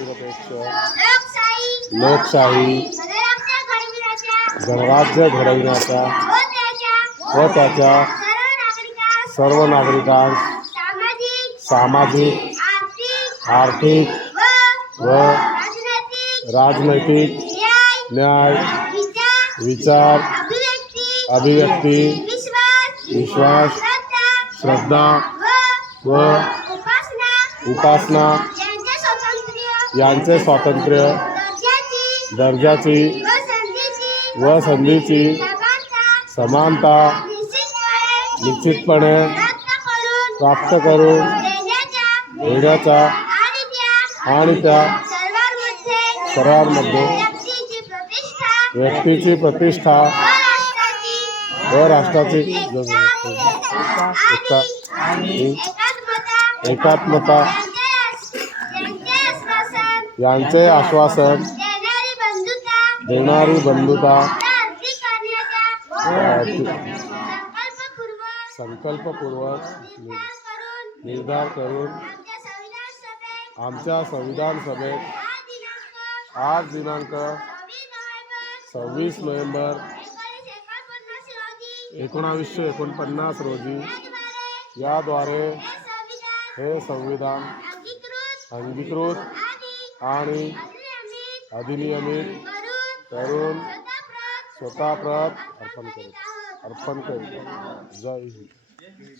धर्मनिरपेक्ष लोकशाही गणराज्य घडविण्याच्या व त्याच्या सर्व नागरिकांस सामाजिक आर्थिक व राजनैतिक न्याय विचार अभिव्यक्ती विश्वास श्रद्धा व उपासना यांचे स्वातंत्र्य दर्जाची व संधीची समानता निश्चितपणे प्राप्त करून देण्याचा आणि त्या सर्वांमध्ये व्यक्तीची प्रतिष्ठा व राष्ट्राची एकात्मता यांचे आश्वासन देणारी बंधुता संकल्पपूर्वक निर्धार करून आमच्या संविधान सभेत आज दिनांक 26 नोव्हेंबर 1949 रोजी याद्वारे हे संविधान अंगीकृत आणि अधिनियमित करून स्वतः अर्पण करू. जय हिंद.